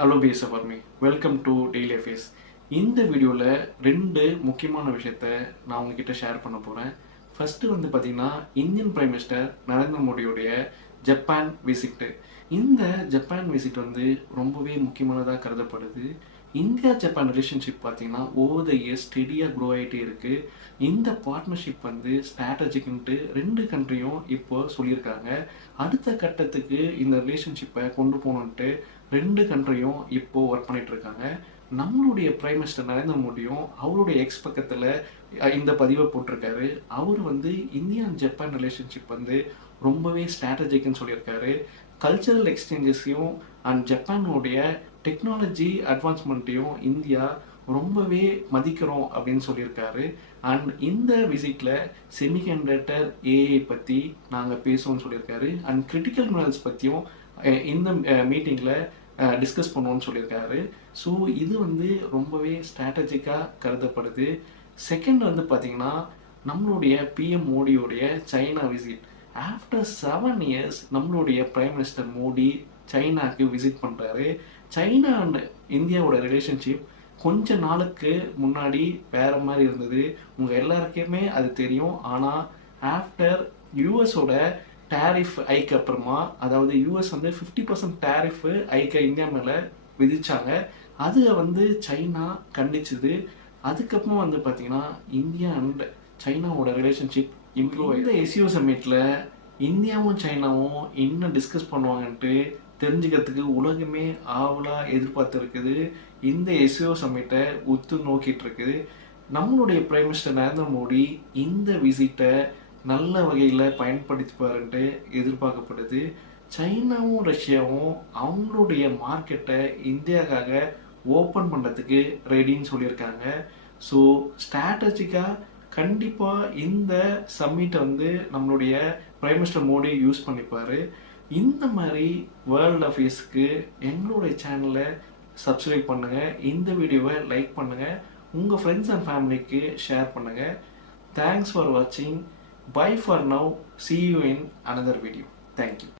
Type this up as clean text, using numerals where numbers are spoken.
Hello BSF army, welcome to daily affairs. இந்த வீடியோவில் ரெண்டு முக்கியமான விஷயத்த நான் உங்ககிட்ட ஷேர் பண்ண போகிறேன். ஃபர்ஸ்ட்டு பார்த்தீங்கன்னா, இந்தியன் பிரைம் மினிஸ்டர் நரேந்திர மோடியோடைய ஜப்பான் விசிட்டு. இந்த ஜப்பான் விசிட் ரொம்பவே முக்கியமானதாக கருதப்படுது. இந்தியா ஜப்பான் ரிலேஷன்ஷிப் பார்த்தீங்கன்னா ஓவர் த இயர்ஸ் ஸ்டெடியாக க்ரோ ஆகிட்டே இருக்குது. இந்த பார்ட்னர்ஷிப் ஸ்ட்ராட்டஜிக்ன்ட்டு ரெண்டு கண்ட்ரியும் இப்போ சொல்லியிருக்காங்க. அடுத்த கட்டத்துக்கு இந்த ரிலேஷன்ஷிப்பை கொண்டு போகணுன்ட்டு ரெண்டு கண்ட்ரியும் இப்போ ஒர்க் பண்ணிட்டு இருக்காங்க. நம்மளுடைய பிரைம் மினிஸ்டர் நரேந்திர மோடியும் அவருடைய எக்ஸ் பக்கத்தில் இந்த பதிவை போட்டிருக்காரு. அவர் இந்தியா அண்ட் ஜப்பான் ரிலேஷன்ஷிப் ரொம்பவே ஸ்ட்ராட்டஜிக்னு சொல்லியிருக்காரு. கல்ச்சரல் எக்ஸ்சேஞ்சஸையும் அண்ட் ஜப்பானுடைய டெக்னாலஜி அட்வான்ஸ்மெண்ட்டையும் இந்தியா ரொம்பவே மதிக்கிறோம் அப்படின்னு சொல்லியிருக்காரு. அண்ட் இந்த விசிட்டில் செமிகண்டக்டர் ஏஐ பற்றி நாங்கள் பேசுவோம்னு சொல்லியிருக்காரு. அண்ட் கிரிட்டிக்கல் மினரல்ஸ் பற்றியும் இந்த மீட்டிங்கில் டிஸ்கஸ் பண்ணுவோம்னு சொல்லியிருக்காரு. ஸோ இது ரொம்பவே ஸ்ட்ராட்டஜிக்காக கருதப்படுது. செகண்ட் பார்த்தீங்கன்னா, நம்மளுடைய பிஎம் மோடியோடைய சைனா விசிட். ஆஃப்டர் 7 இயர்ஸ் நம்மளுடைய பிரைம் மினிஸ்டர் மோடி சைனாக்கு விசிட் பண்ணுறாரு. சைனா அண்ட் இந்தியாவோட ரிலேஷன்ஷிப் கொஞ்ச நாளுக்கு முன்னாடி வேற மாதிரி இருந்தது. உங்கள் எல்லாருக்குமே அது தெரியும். ஆனால் ஆஃப்டர் யூஎஸோட டேரிஃப் ஐக்கு அப்புறமா, அதாவது யூஎஸ் 50% டேரிஃப் ஐக்கை இந்தியா மேலே விதிச்சாங்க. அது சைனா கண்டிச்சுது. அதுக்கப்புறம் பார்த்தீங்கன்னா, இந்தியா அண்ட் சைனாவோட ரிலேஷன்ஷிப் இம்ப்ரூவ் ஆகிடுது. இந்த எஸ்சிஓ சம்மிட்டில் இந்தியாவும் சைனாவும் இன்னும் டிஸ்கஸ் பண்ணுவாங்கன்ட்டு தெரிஞ்சுக்கிறதுக்கு உலகமே ஆவலாக எதிர்பார்த்து இருக்குது. இந்த எஸ்சிஓ சம்மிட்டை உத்து நோக்கிட்டு இருக்குது. நம்மளுடைய பிரைம் மினிஸ்டர் நரேந்திர மோடி இந்த விசிட்டை நல்ல வகையில் பயன்படுத்திப்பாருன்ட்டு எதிர்பார்க்கப்படுது. சைனாவும் ரஷ்யாவும் அவங்களுடைய மார்க்கெட்டை இந்தியாவுக்காக ஓப்பன் பண்ணுறதுக்கு ரெடின்னு சொல்லியிருக்காங்க. ஸோ ஸ்ட்ராட்டஜிக்காக கண்டிப்பாக இந்த சம்மிட்டை நம்மளுடைய பிரைம் மினிஸ்டர் மோடி யூஸ் பண்ணிப்பார். இந்த மாதிரி வேர்ல்ட் அஃபேர்ஸ்க்கு எங்களுடைய சேனலை சப்ஸ்கிரைப் பண்ணுங்கள், இந்த வீடியோவை லைக் பண்ணுங்கள், உங்கள் ஃப்ரெண்ட்ஸ் அண்ட் ஃபேமிலிக்கு ஷேர் பண்ணுங்கள். தேங்க்ஸ் ஃபார் வாட்சிங். Bye for now. See you in another video. Thank you.